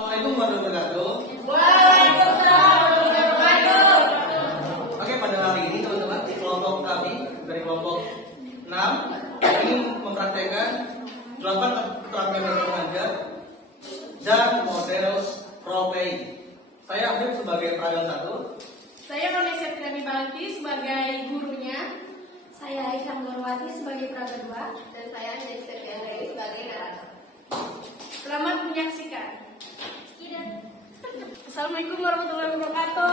Assalamualaikum warahmatullahi wabarakatuh. Waalaikumsalam warahmatullahi wabarakatuh. Oke, pada hari ini teman-teman, kelompok kami dari kelompok 6 ingin mempraktekkan 8 keterampilan dasar remaja dan model role play. Saya ambil sebagai peragal 1. Saya Vanessa Tirani Balki sebagai gurunya. Saya Aisyah Nurwati sebagai peraga 2. Dan saya Jessica Tiandri sebagai narator. Selamat menyaksikan. Assalamualaikum warahmatullahi wabarakatuh.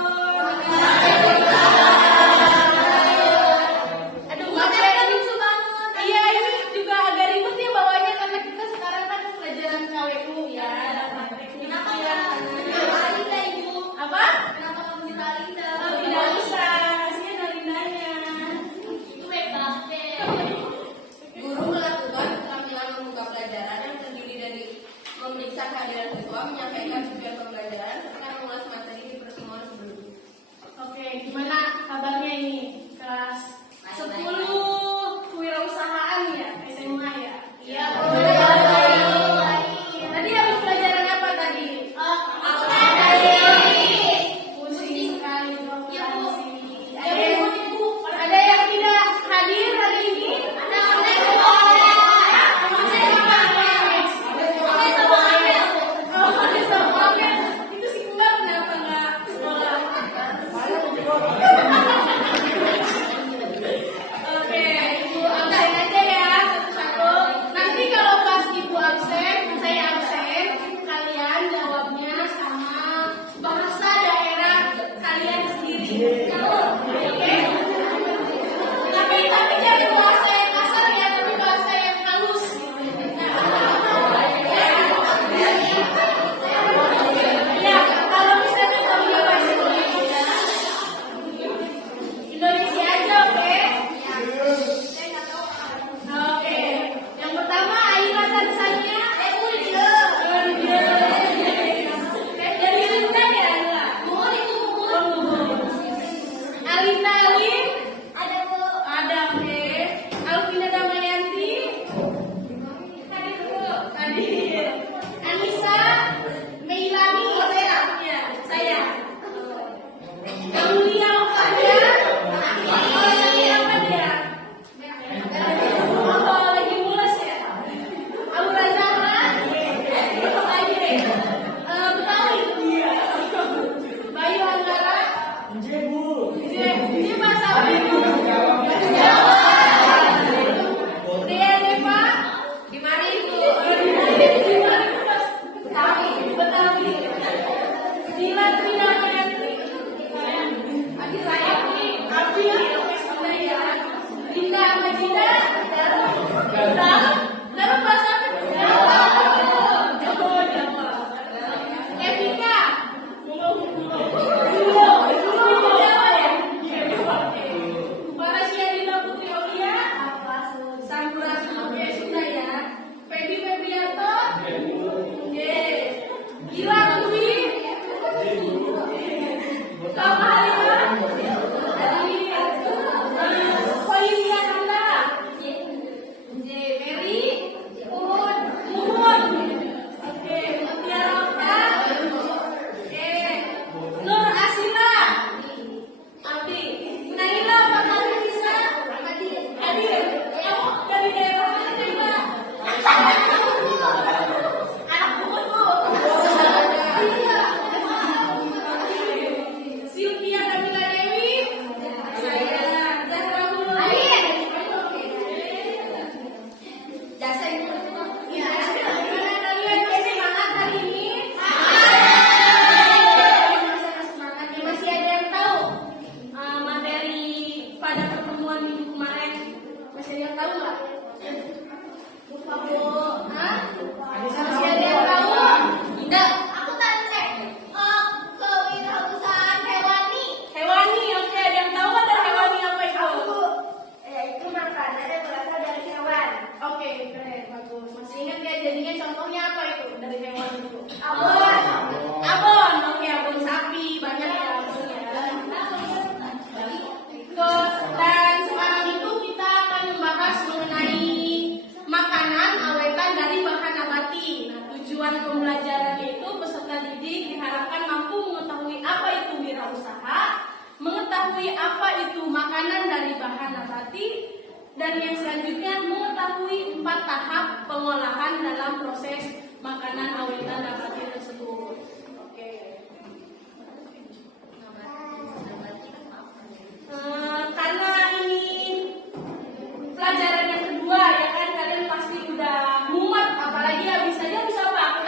Aduh, materi lucu banget. Iya, ini juga agak ribet ya bawahnya karena kita sekarang kan pelajaran KWU ya. Kenapa ya? Kenapa Linda Ibu? Apa? Kenapa kamu minta Linda? Oh, tidak usah, kasihan ada Lindanya. Itu bebas deh. Guru melakukan keterampilan membuka pelajaran yang terdiri dari memeriksa kehadiran siswa, menyampaikan tujuan pembelajaran, serta mengulas materi di pertemuan sebelumnya. Oke, gimana kabarnya ini? Kelas 10 kewirausahaan ya, SMA ya? Iya, tadi habis pelajaran apa tadi? Pusing sekali di sini. Ada yang tidak hadir hari ini? Oke, dan yang selanjutnya mengetahui 4 tahap pengolahan dalam proses makanan awetan nabati tersebut. Oke. Karena ini pelajaran yang kedua ya kan, kalian pasti udah mumet, apalagi habis aja bisa apa?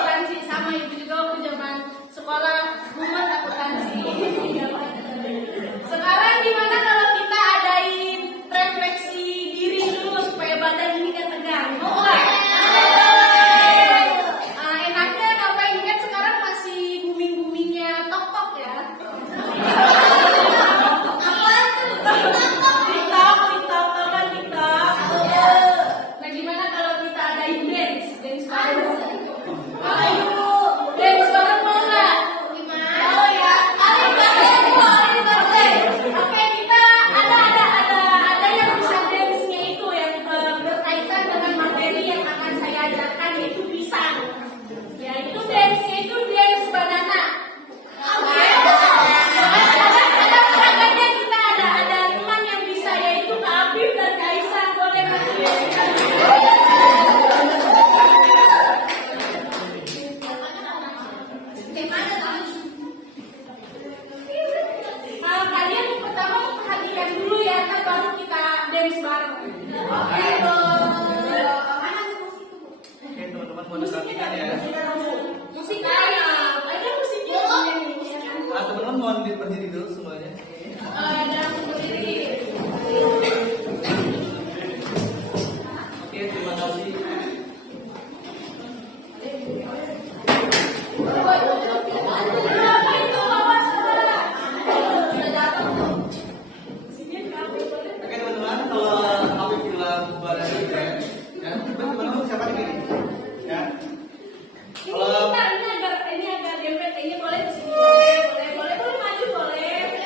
Akuntansi sama itu juga waktu zaman sekolah mumet akuntansi. Sekarang gimana kalau kita adain refleksi diri dulu supaya badan ini gak tegang? Mau nggak? Enaknya ngapain kan sekarang masih booming-boomingnya tok-tok ya. TikTok, tahu kan TikTok? Nah gimana kalau kita adain dance bareng? Ayo, dance bareng mau nggak? Oh ya, ayo bareng. Oke, kita ada yang bisa dance-nya itu yang berkaitan dengan materi yang akan saya ajarkan, yaitu pisang. Ya itu dance-nya itu dance banana. Oke. Ada kita ada teman yang bisa, yaitu Kak Afif dan Kak Aisyah. Boleh kalian pertama perhatikan dulu ya, kan baru kita dance bareng. Oke, Oke teman-teman, mau diperhatikan ya. musiknya ya, ada musiknya. Teman-teman mohon berdiri dulu semuanya. Dan berdiri. Oke, terima kasih. Oke teman-teman, kalau aku bilang pada ya, teman-teman siapa nih gini? Ya. Kalau Ini agak dempet, ini boleh ke sini, boleh maju boleh.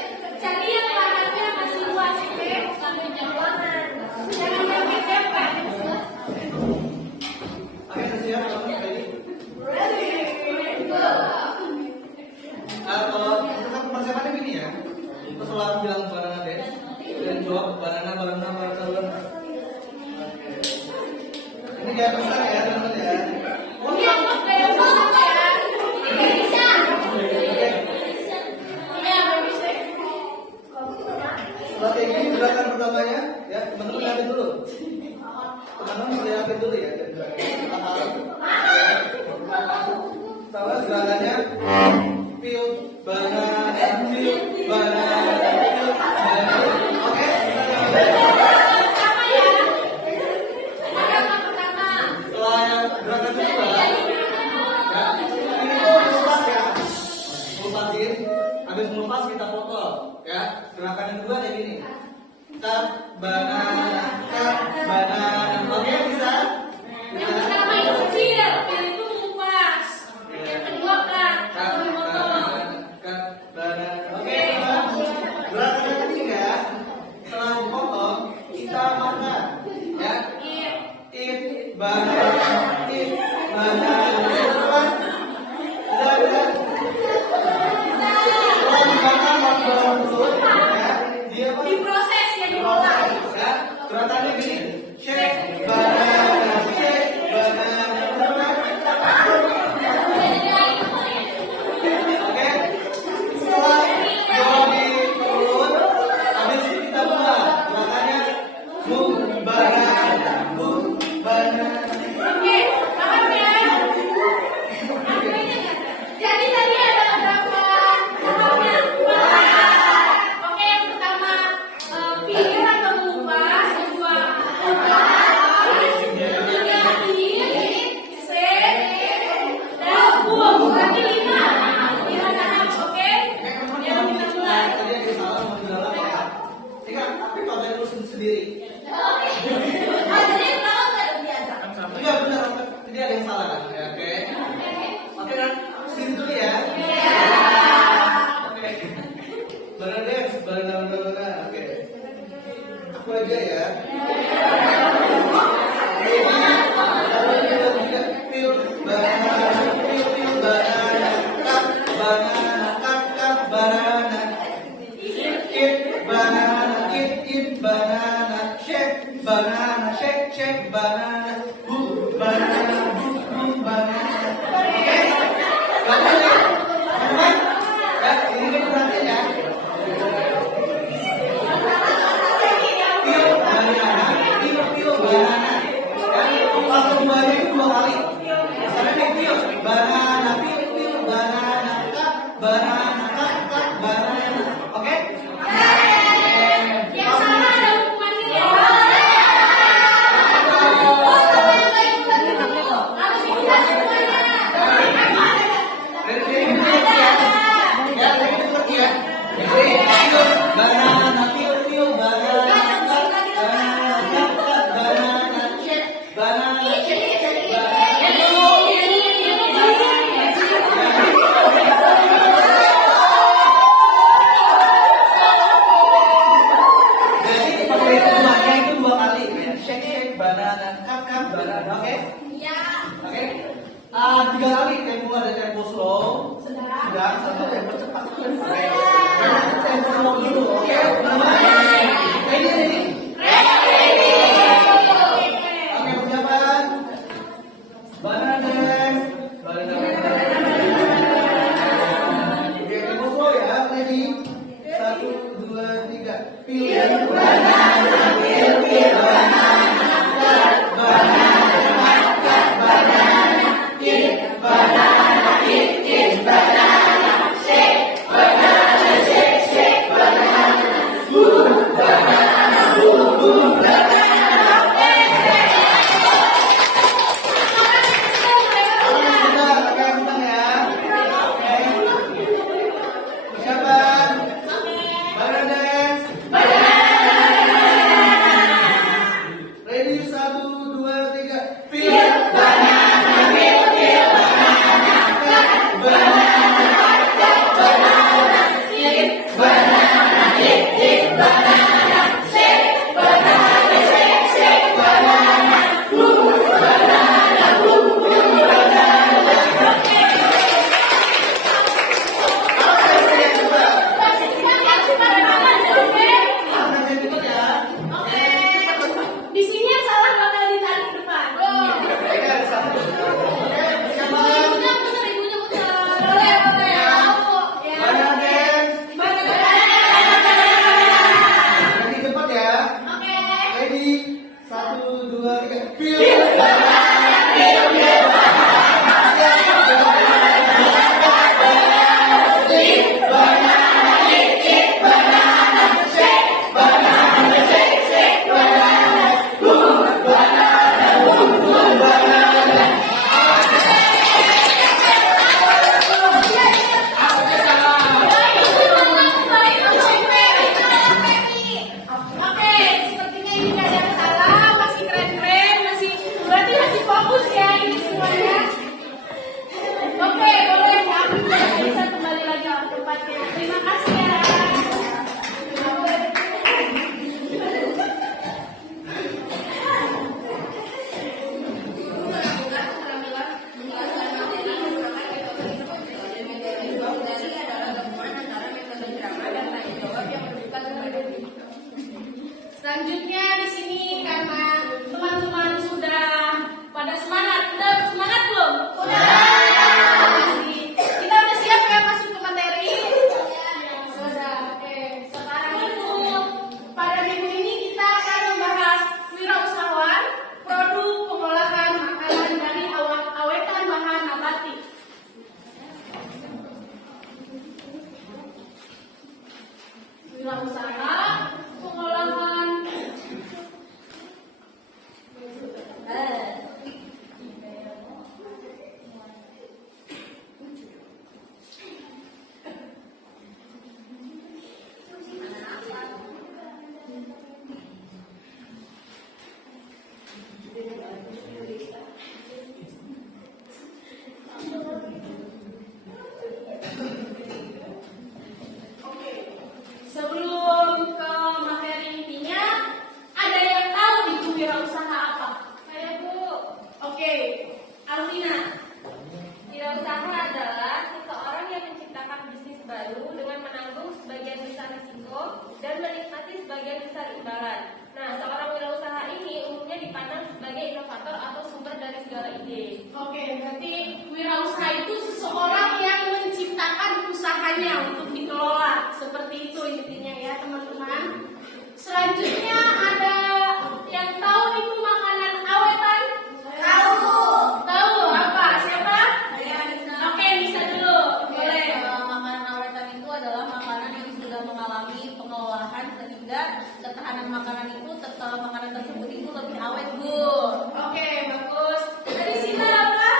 3 kali tempo ada tempo slow. Sedang satu tempo cepat. Tempo slow dulu. Oke. Ready. Oke, persiapan. Banana dance. Oke, tempo slow ya. Ready. 1, 2, 3. Pilih banana, pilih banana. Selanjutnya di sini karena teman-teman sudah pada semangat, udah semangat belum? Udah. Kita udah siap ya masuk ke materi? Sudah. Oke. Sekarang itu pada minggu ini kita akan membahas wirausahawan, produk pengolahan makanan dari awetan bahan nabati. Wirausaha pengolahan sebelum ke materi intinya, ada yang tahu itu wirausaha apa? Saya Bu. Oke, Alvina. Wirausaha adalah seseorang yang menciptakan bisnis baru dengan menanggung sebagian besar risiko dan menikmati sebagian besar imbalan. Nah, seorang wirausaha ini umumnya dipandang sebagai inovator atau sumber dari segala ide. Oke, berarti wirausaha itu seseorang yang menciptakan usahanya untuk dikelola. Seperti itu intinya ya teman-teman. Selanjutnya ada yang tahu itu makanan awetan? Tahu. Tahu apa? Siapa? Saya Anissa. Oke, bisa dulu. Boleh. Makanan awetan itu adalah makanan yang sudah mengalami pengolahan sehingga ketahanan makanan itu makanan tersebut itu lebih awet, Bu. Oke, bagus. Dari sini apa?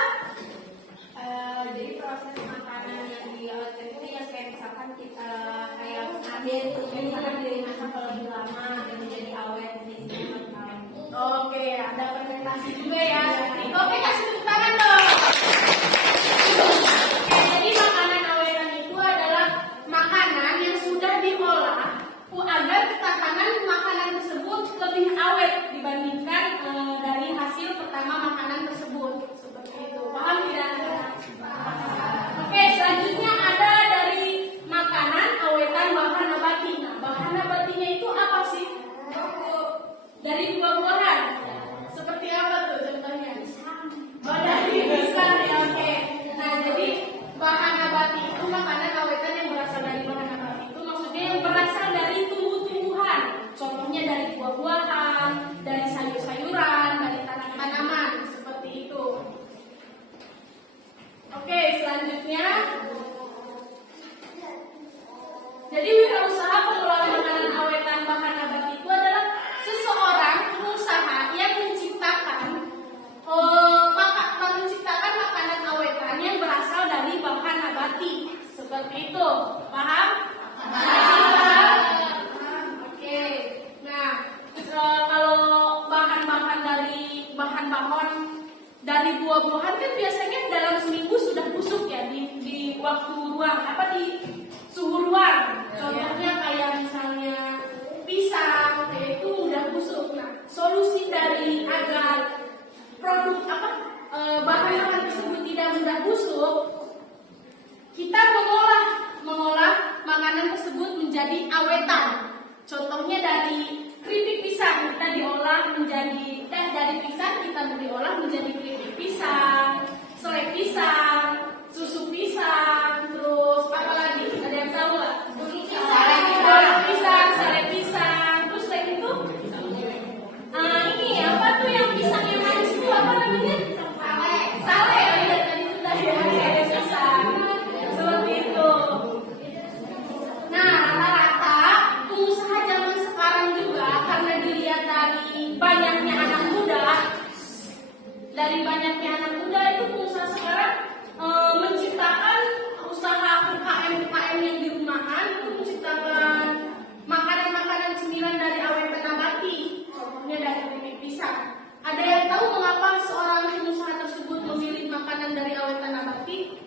Jadi proses makanan yang diawetkan itu yang kayak misalkan kita kayak misalkan dimasak lebih lama dan menjadi awet sehingga lebih awet. Oke, ada presentasi juga ya. Oke, kasih tepuk tangan dong. Oke, jadi makanan awetan itu adalah makanan yang sudah diolah agar ketahanan makanan tersebut lebih awet dibandingkan dari hasil pertama makanan tersebut. Seperti itu. Paham tidak? selanjutnya, jadi wirausaha pengelola makanan awetan bahan nabati itu adalah seseorang pengusaha yang menciptakan makanan awetan yang berasal dari bahan nabati. Seperti itu, paham? Paham? Oke. Nah, kalau bahan-bahan dari buah-buahan kan biasanya dalam seminggu sudah busuk ya di waktu ruang di suhu ruang. Contohnya kayak misalnya pisang, kayak itu mudah busuk. Nah, solusi dari agar produk bahan-bahan tersebut tidak mudah busuk, kita mengolah makanan tersebut menjadi awetan. Contohnya dari keripik pisang kita diolah menjadi dari pisang kita diolah menjadi keripik pisang, selai pisang, susu pisang, terus apa lagi? Ada yang tahu nggak? Selai pisang, terus selain itu ini apa tuh yang pisang yang manis itu apa namanya? Sale. Oh iya tadi itu tadi sale pisang. Seperti itu. Nah, rata-rata pengusaha zaman sekarang juga karena dilihat dari banyaknya anak muda itu pengusaha sekarang menciptakan usaha UKM yang di rumahan itu menciptakan makanan-makanan cemilan dari awetan nabati. Contohnya dari keripik pisang. Ada yang tahu mengapa seorang pengusaha tersebut memilih makanan dari awetan nabati?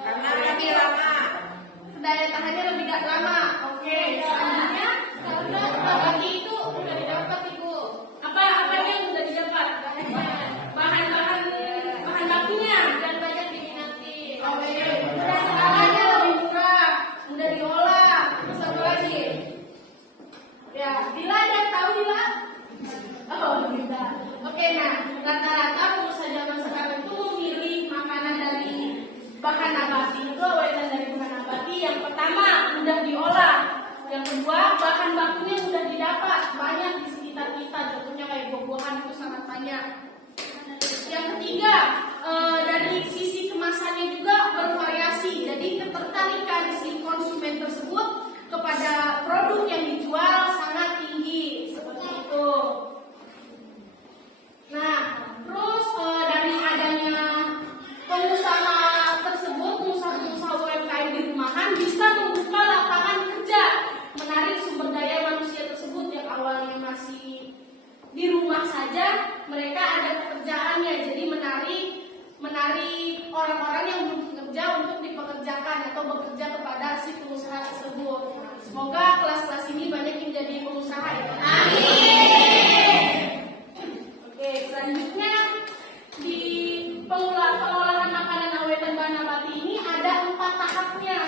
Karena lebih lama. Daya tahannya lebih lama. Oke, selanjutnya Karena nabati itu udah didapat Ibu. apa yang sudah didapat? Bahan bakunya Dan banyak diminati. oke, harganya lebih murah, mudah diolah. Terus apa lagi? Ya, Dila ada yang tahu Dila? Oh, tidak. Oke, nah rata-rata pengusaha zaman sekarang itu memilih makanan dari bahan nabati. Itu awetan dari bahan nabati. Yang pertama mudah diolah. Yang kedua bahan bakunya mudah didapat, banyak di sekitar kita. Contohnya kayak buah-buahan itu sangat banyak. Yang ketiga dari sisi kemasannya juga bervariasi. Jadi ketertarikan si konsumen tersebut kepada produk yang dijual sangat tinggi. Seperti itu. Nah, terus dari adanya pengusaha tersebut, pengusaha UMKM di rumahan bisa membuka lapangan kerja, menarik sumber daya manusia tersebut yang awalnya masih di rumah saja, mereka ada pekerjaannya, jadi menarik orang-orang yang belum bekerja untuk dipekerjakan atau bekerja kepada si pengusaha tersebut. Semoga kelas-kelas ini banyak yang jadi pengusaha ya. Amin. Oke, selanjutnya di pengolahan makanan awetan bahan nabati ini ada 4 tahapnya.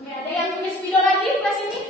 Oke, ada yang punya spidol lagi kelas ini?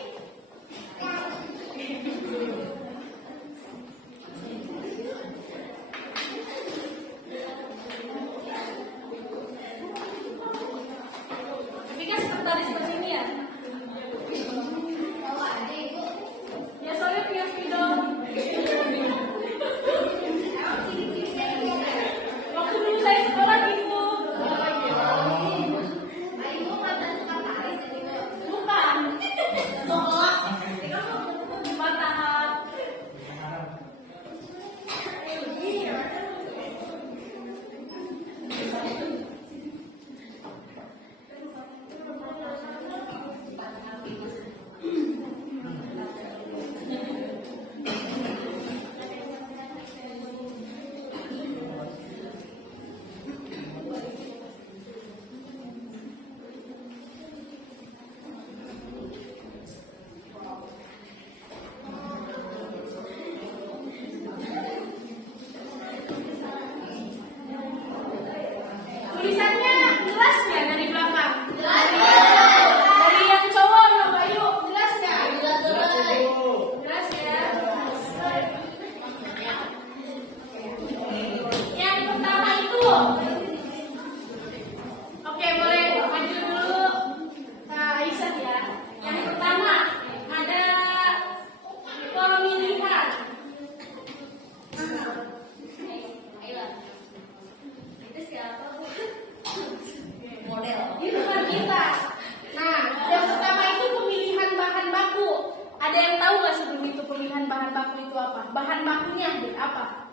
Ada yang tahu nggak sebelum itu pemilihan bahan baku itu apa? Bahan bakunya apa?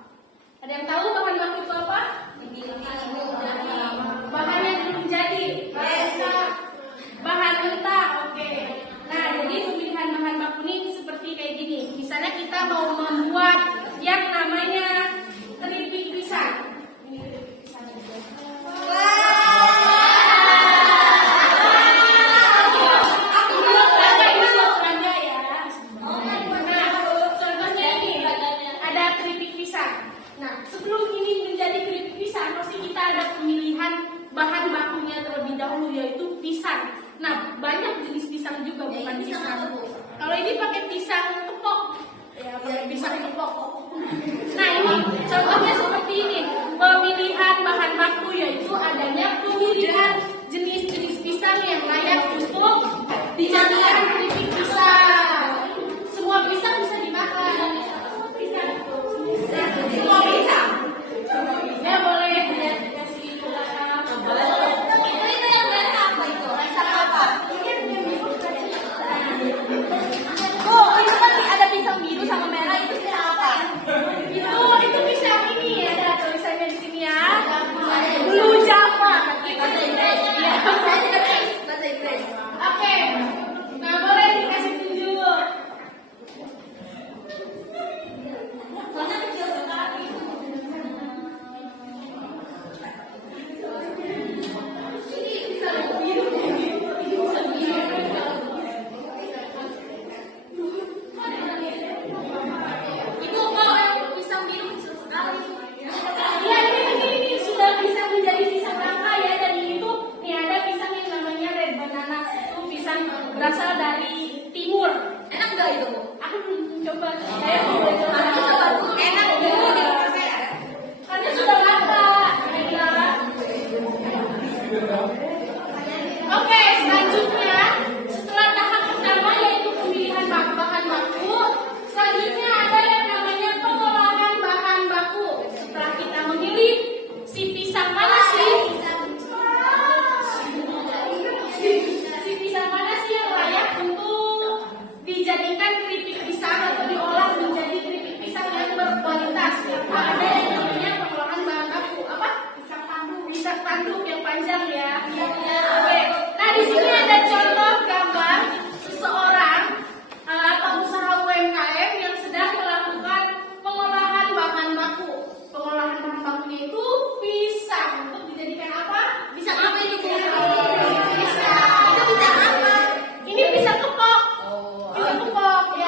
Ada yang tahu bahan baku itu apa? Bahan yang belum jadi. Bahan mentah. Oke. Nah, jadi pemilihan bahan baku ini seperti kayak gini. Misalnya kita mau membuat yang namanya keripik pisang. Ini keripik pisang juga. Bahan bakunya terlebih dahulu yaitu pisang. Nah, banyak jenis pisang juga, bukan pisang. Kalau ini pakai pisang kepok, ya pakai pisang kepok. Nah, ini contohnya seperti ini. Pemilihan bahan baku yaitu adanya pemilihan jenis-jenis pisang yang layak untuk dijadikan keripik pisang. Semua pisang bisa dimakan. Semua pisang. Ya boleh. Itu pisang ini ada tulisannya di sini ya. Blue Java. Bahasa Inggris. Bahasa Inggris. Oke. Nah, boleh dikasih tunjuk. Soalnya kecil sekali. Ini pisang biru. Pisang biru. Itu kok pisang biru kecil sekali. Ya, ini sudah bisa menjadi pisang langka ya. Dan itu nih ada pisang yang namanya red banana. Itu pisang berasal dari timur. Enak nggak itu, Bu? Aku belum coba. Saya mau coba. Enak dulu di rumah saya. Karena sudah langka. Oke, selanjutnya setelah tahap pertama yaitu pemilihan bahan baku, selanjutnya ada yang namanya pengolahan bahan baku. Setelah kita memilih si pisang mana sih? Si pisang mana sih yang layak untuk dijadikan keripik pisang atau diolah menjadi keripik pisang yang berkualitas? Ada yang namanya pengolahan bahan baku. Apa? Pisang tanduk yang panjang ya. Oke. Nah, di sini ada contoh gambar seseorang atau usaha UMKM yang sedang melakukan pengolahan bahan baku. Pengolahan bahan bakunya itu pisang untuk dijadikan apa? Pisang apa ini? Pisang. Itu pisang apa? Ini pisang kepok. Pisang kepok ya.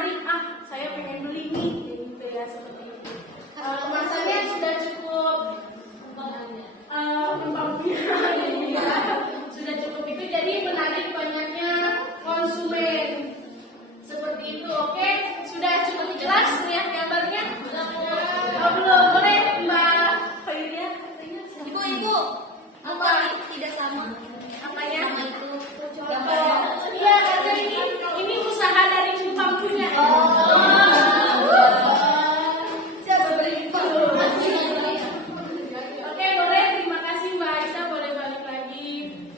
menarik, saya pengen beli nih, gitu ya, seperti itu. Kemasannya sudah cukup sudah cukup itu, jadi menarik banyaknya konsumen. Seperti itu, oke? Sudah cukup jelas lihat gambarnya? Belum, boleh Mbak Fairia? Ibu, apa tidak sama? Apanya? Sama itu. Iya, karena ini usaha dari Jepang punya. Oke, boleh. Terima kasih Mbak Aisyah. Boleh balik lagi.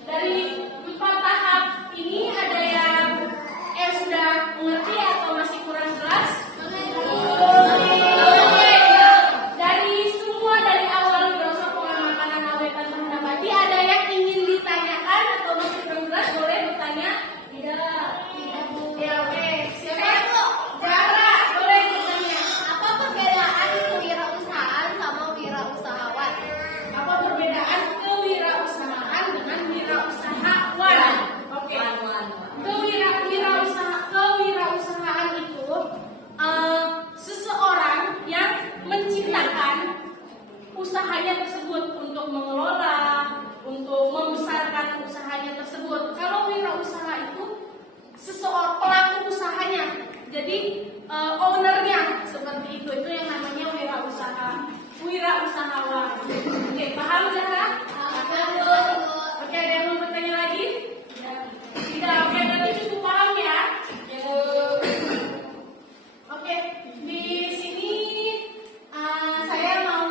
Dari 4 tahap ini ada yang sudah mengerti atau masih kurang jelas? Oke. Dari semua dari awal proses pengamatan awetan mendapati, ada yang ingin ditanyakan atau masih kurang jelas? Boleh bertanya? Tidak. Ya, oke. Siapa? Zara, boleh bertanya. Apa perbedaan kewirausahaan sama wirausahawan? Apa perbedaan kewirausahaan dengan wirausahawan? Oke. Kewirausahaan itu seseorang yang menciptakan usahanya tersebut untuk mengelola, untuk membesarkan usahanya tersebut. Kalau wirausaha itu seseorang pelaku usahanya, jadi ownernya seperti itu yang namanya wirausahawan. Oke, paham Zahra? Oke, ada yang mau bertanya lagi? Tidak, oke, berarti cukup paham ya? Oke, di sini saya mau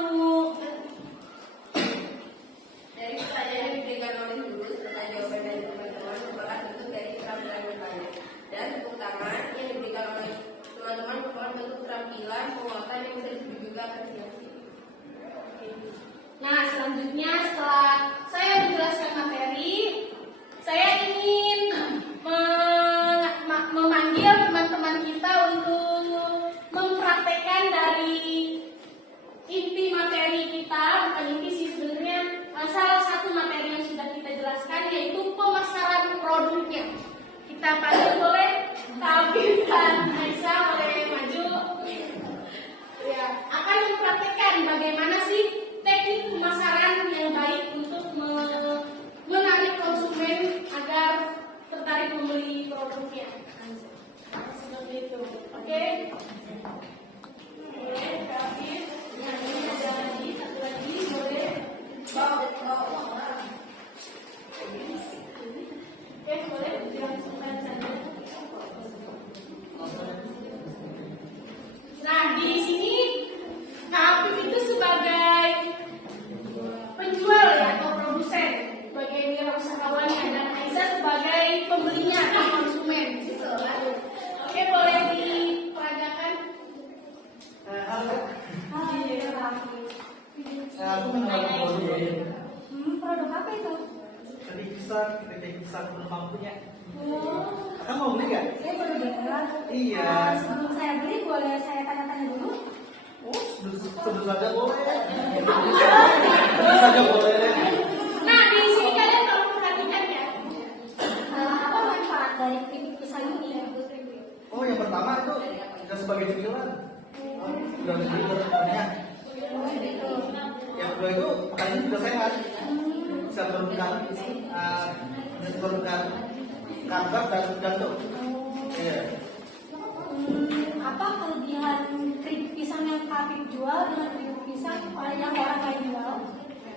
Dari pertanyaan yang diberikan oleh guru serta jawaban dari teman-teman merupakan bentuk dari keterampilan bertanya. Dan tepuk tangan yang diberikan oleh teman-teman merupakan bentuk keterampilan penguatan yang bisa disebut juga apresiasi. Nah, selanjutnya setelah saya menjelaskan materi, saya ingin memanggil teman-teman kita untuk mempraktekkan dari inti materi kita, bukan inti sih sebenarnya, salah satu materi yang sudah kita jelaskan, yaitu pemasaran produknya. Kita panggil, boleh Kabir dan Aisyah, boleh maju. Ya, akan mempraktekkan bagaimana sih teknik pemasaran yang baik untuk menarik konsumen agar tertarik membeli produknya. Seperti itu, oke? Boleh, Kabir. Yang ini ada lagi, satu lagi, boleh. Oke, boleh dilangsungkan saja. Nah, di sini Kabir itu sebagai penjual ya atau produsen, sebagai wirausahawannya, dan Aisyah sebagai pembelinya atau konsumen. Oke, boleh diperagakan. Halo. Aku mengenal produk ini. Produk apa itu? Ketik kisah penumpang punya. Kamu mau beli nggak? Saya baru dengar. Iya. Sebelum saya beli, boleh saya tanya-tanya dulu? Oh, sebelum saja boleh. Sebelum saja boleh. Nah, di sini kalian perlu perhatikan ya. Apa manfaat dari keripik pisang ini? Oh, yang pertama itu sudah sebagai cemilan. Sudah banyak. Yang kedua itu makanannya juga sehat. Bisa menurunkan kanker dan jantung. Iya. Apa kelebihan keripik pisang yang Kabir jual dengan keripik pisang yang orang lain jual?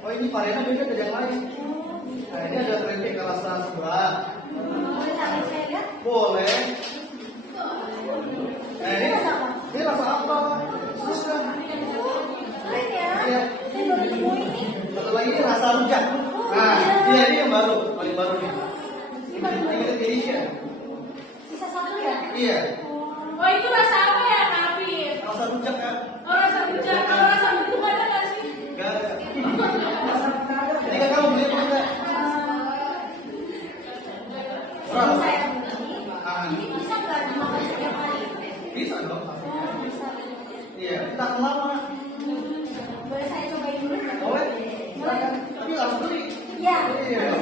Oh, ini variannya beda dari yang lain. Nah, ini ada keripik rasa sebelah. Boleh saya lihat? Boleh. Nah, ini Rasa apa? ini rasa apa? Susah. Keren ya? Iya. Saya baru nemu ini. Satu lagi ini rasa rujak. Nah, ini yang baru, paling baru nih. Ini edition. Sisa satu ya? Iya. Oh, itu rasa apa ya, Kabir? Rasa rujak kan? Oh, rasa rujak. Kalau rasa beku ada nggak sih? Enggak ada. Jadi kan kamu beli apa enggak? Kalau saya beli, Ah, ini bisa nggak dimakan setiap hari? bisa dong. Oh, bisa. Iya, kita lama. Boleh saya cobain dulu? Boleh. Silakan. Tapi harus beli. Iya. Iya.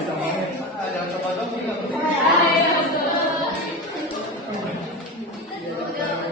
Jangan coba dong, beli nggak beli. Boleh. Ayo.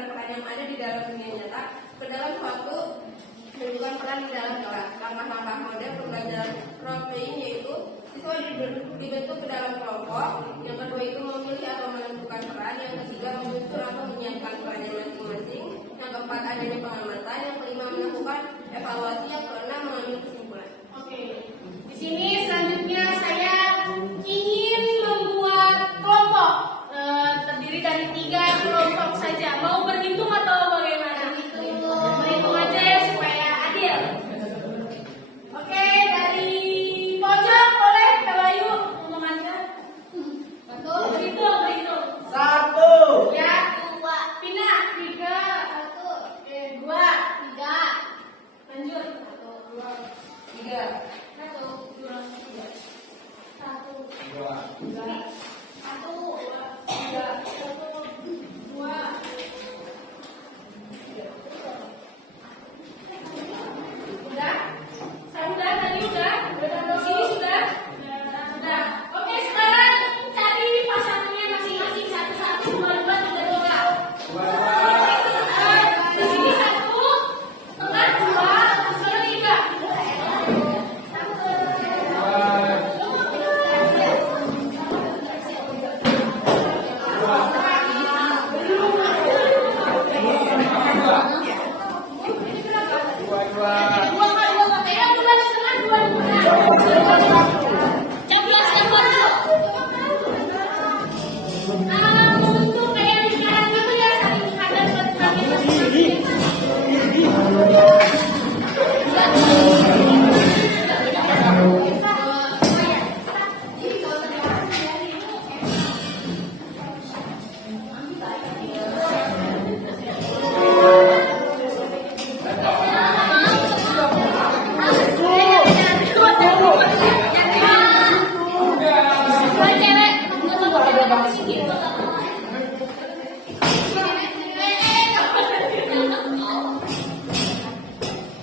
peran-peran yang ada di dalam dunia nyata ke dalam suatu menunjukkan peran di dalam kelas. Langkah-langkah model pembelajaran role playing yaitu siswa dibentuk ke dalam kelompok. Yang kedua itu memilih atau menentukan peran. Yang ketiga menyusun atau menyiapkan perannya masing-masing. Yang keempat adanya pengamatan. Yang kelima melakukan evaluasi. Yang keenam mengambil kesimpulan. Oke. Di sini selanjutnya saya ingin membuat kelompok terdiri dari 3 kelompok saja. Mau berhitung atau bagaimana? Berhitung aja ya supaya adil. Oke, dari pojok boleh Kak Bayu mengatakan. Berhitung. 1. Ya, 2. Pina 3. 1. 2. 3. Lanjut. 1, 2, 3. 1, 2, 3. 1, 2, 3. 1, 2, 3. 1, 2. Udah? Saya udah tadi udah? Di sini sudah? Sudah. Oke, sekarang cari pasangannya masing-masing satu-satu, 2, 2, 3, 2. Di sini 1, tengah 2, sana 3. Untuk kayak di sekarang itu ya saling menghadap ke kami masing-masing.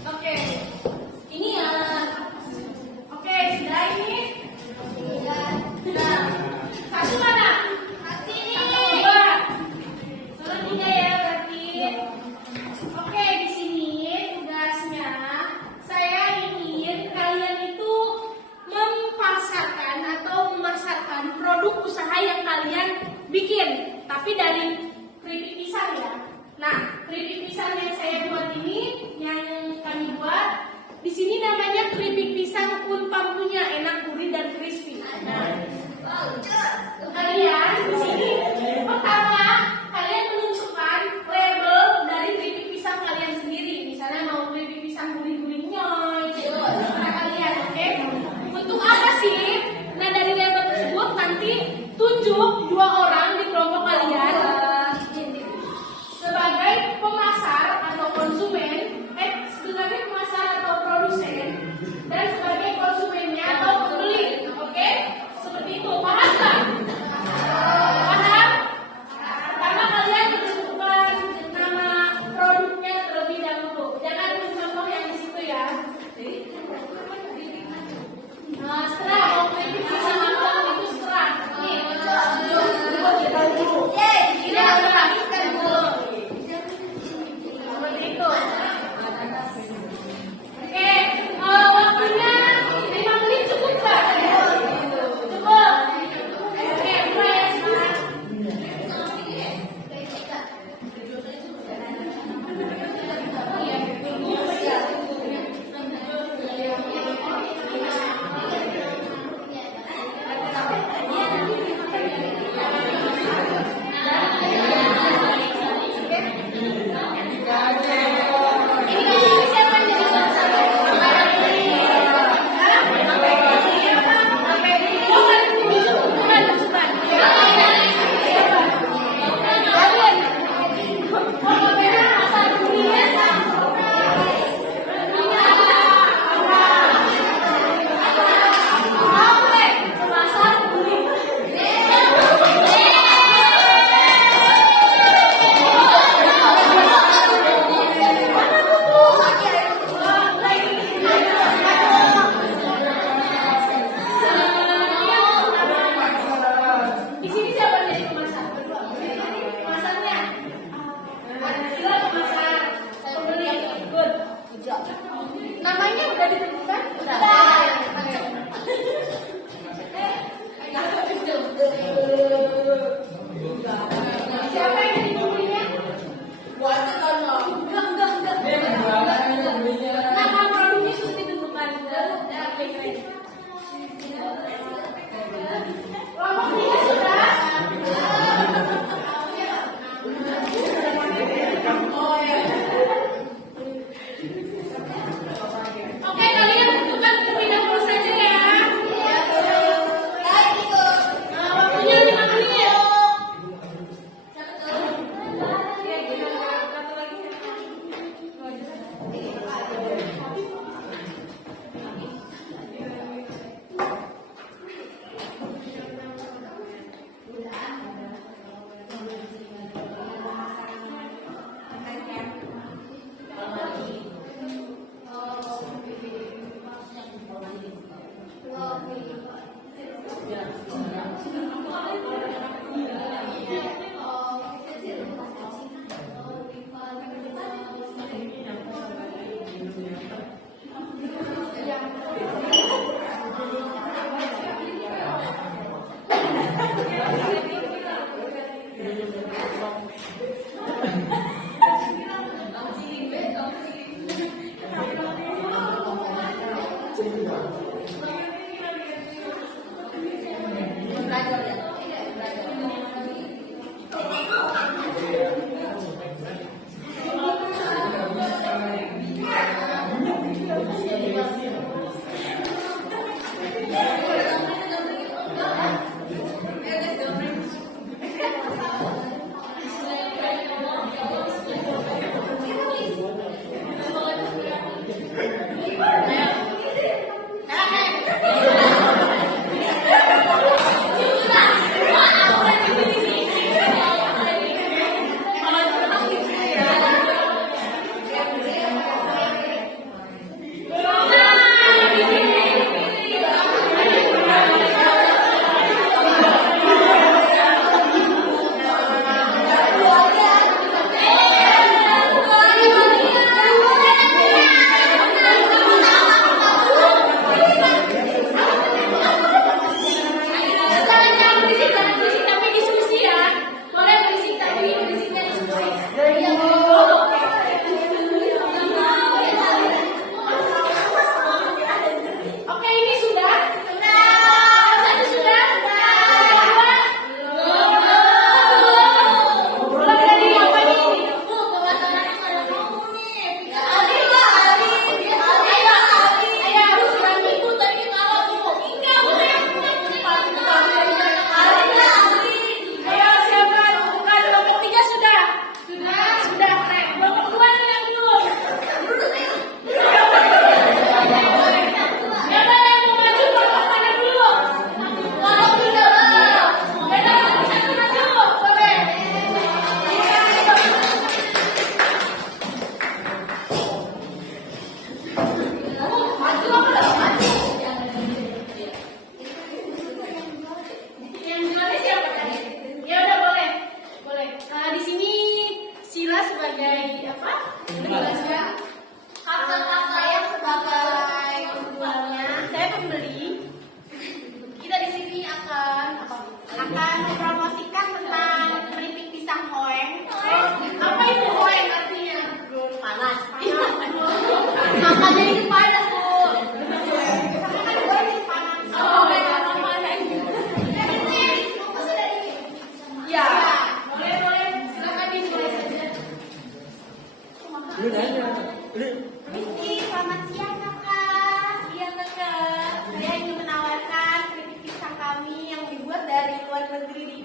Oke, ini ya. Oke, sudah ini. Sudah. Satu mana? Sini. 2. Sudah 3 ya berarti. Oke, di sini tugasnya saya ingin kalian itu mempasarkan atau memasarkan produk usaha yang kalian bikin, tapi dari keripik pisang ya. Nah, keripik pisang yang saya buat ini, yang kami buat, di sini namanya keripik pisang Unpam punya, enak, gurih dan crispy. Nah, kalian di sini pertama kalian menunjukkan label dari keripik pisang kalian sendiri. Misalnya mau keripik pisang gurih-gurihnya, gitu. Terserah kalian, oke? Untuk apa sih? Nah, dari label tersebut nanti tunjuk 2 orang di kelompok kalian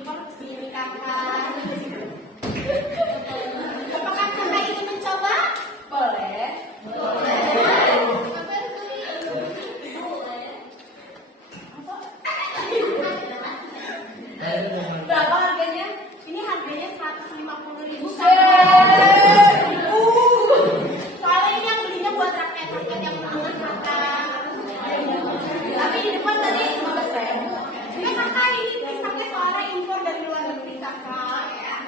Coba kesini kakak. Apakah kakak ingin mencoba? Boleh. Berapa harganya? Ini harganya 150.000. Soalnya ini yang belinya buat rakyat-rakyat yang menang kakak. Tapi di depan tadi 15.000. Ini kakak ini pisangnya soalnya impor dari luar negeri kakak. Ya.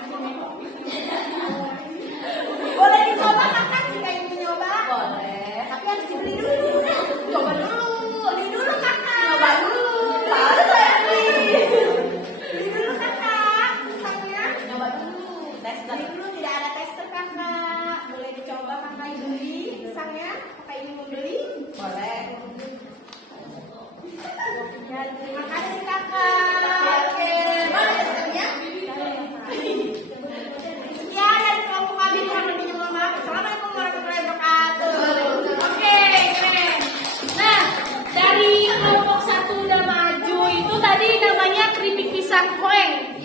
Boleh dicoba kakak jika ingin mencoba? Boleh. Tapi harus dibeli dulu. Coba dulu. Beli dulu kakak. Coba dulu. Baru saya beli. Beli dulu kakak. Pisangnya. Coba dulu. Tester. Beli dulu, tidak ada tester kakak. Boleh dicoba kakak beli pisangnya. Kakak ingin membeli? Boleh. Ya, terima kasih kakak. Oke. Mana testernya? Sekian dari kelompok kami, kurang lebihnya mohon maaf. Assalamualaikum warahmatullahi wabarakatuh. Oke, keren. Nah, dari kelompok 1 udah maju itu tadi namanya keripik pisang koeng.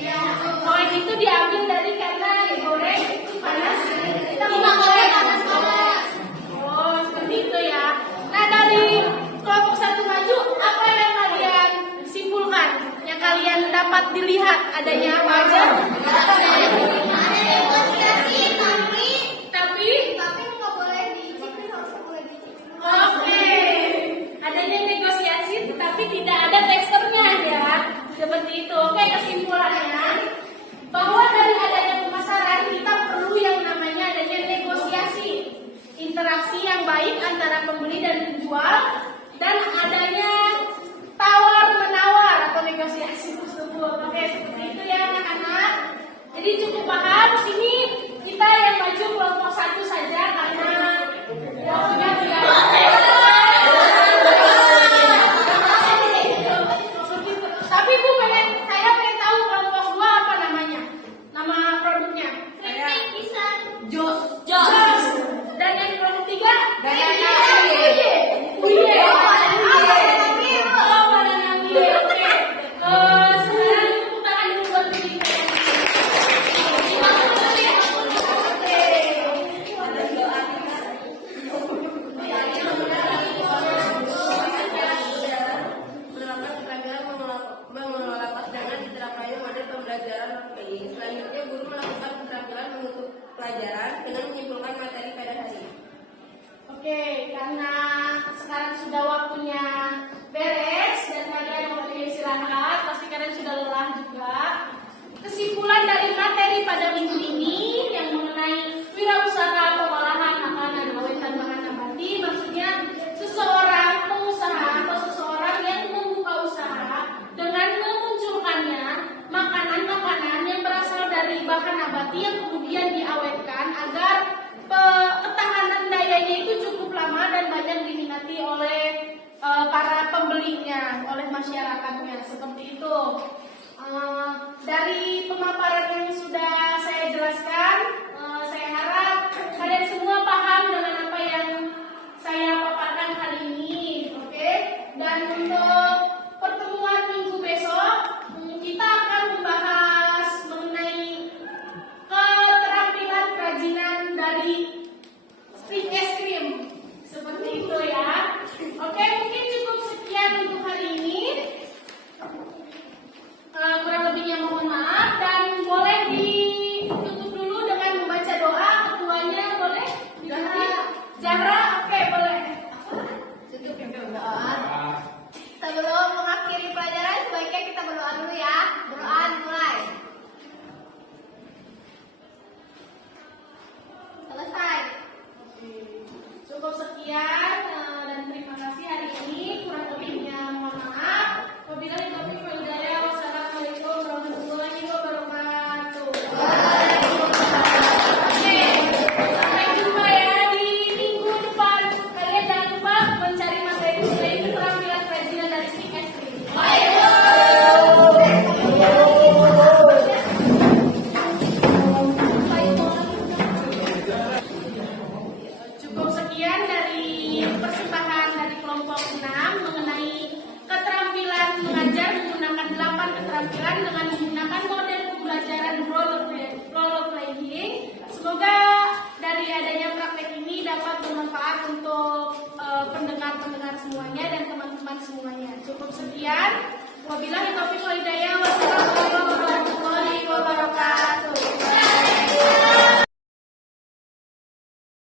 Koeng itu diambil dari karena digoreng panas. Kita menggunakan panas-panas. Oh, seperti itu ya. Nah, dari kelompok 1 maju, apa yang kalian simpulkan? Yang kalian dapat dilihat adanya apa aja? Tapi nggak boleh dicicil, harusnya boleh dicicil. oke, adanya negosiasi tetapi tidak ada teksturnya ya, seperti itu. Oke, kesimpulannya bahwa dari adanya pemasaran kita perlu yang namanya adanya negosiasi, interaksi yang baik antara pembeli dan penjual, dan adanya tawar menawar atau negosiasi tersebut. Oke, seperti itu ya anak-anak. Jadi cukup paham. Sini kita yang maju kelompok 1 saja karena waktunya tidak. Tapi saya pengen tahu kelompok 2 apa namanya? Nama produknya? Keripik pisang. Jos. Dan yang kelompok 3? Banana. Uye. Banana uye. Oke. Sekarang tepuk tangan dulu buat Uye. Menerapkan keterampilan mengelola kelas dengan diterapkannya model pembelajaran PI. Selanjutnya, guru melakukan keterampilan menutup pelajaran dengan menyimpulkan materi pada hari ini. Oke, karena sekarang sudah waktunya beres dan kalian waktunya istirahat, pasti kalian sudah lelah juga. Kesimpulan dari materi pada minggu ini yang mengenai wirausaha pengolahan makanan awet dan bahan nabati, maksudnya seseorang pengusaha atau seseorang yang membuka usaha dengan memunculkannya makanan-makanan yang berasal dari bahan nabati yang kemudian diawetkan agar ketahanan dayanya itu cukup lama dan banyak diminati oleh para pembelinya, oleh masyarakatnya, seperti itu. Dari pemaparan yang sudah saya jelaskan, saya harap kalian semua paham dengan apa yang saya paparkan hari ini, oke? Dan untuk pertemuan minggu besok, kita akan membahas mengenai keterampilan kerajinan dari stick es krim, seperti itu ya. Oke, mungkin cukup sekian untuk hari ini. Kurang lebihnya mohon maaf dan boleh ditutup dulu dengan membaca doa. Ketuanya boleh? Zahra, oke boleh. Cukup doa. Cukup sekian. Wabillahi taufiq wal hidayah.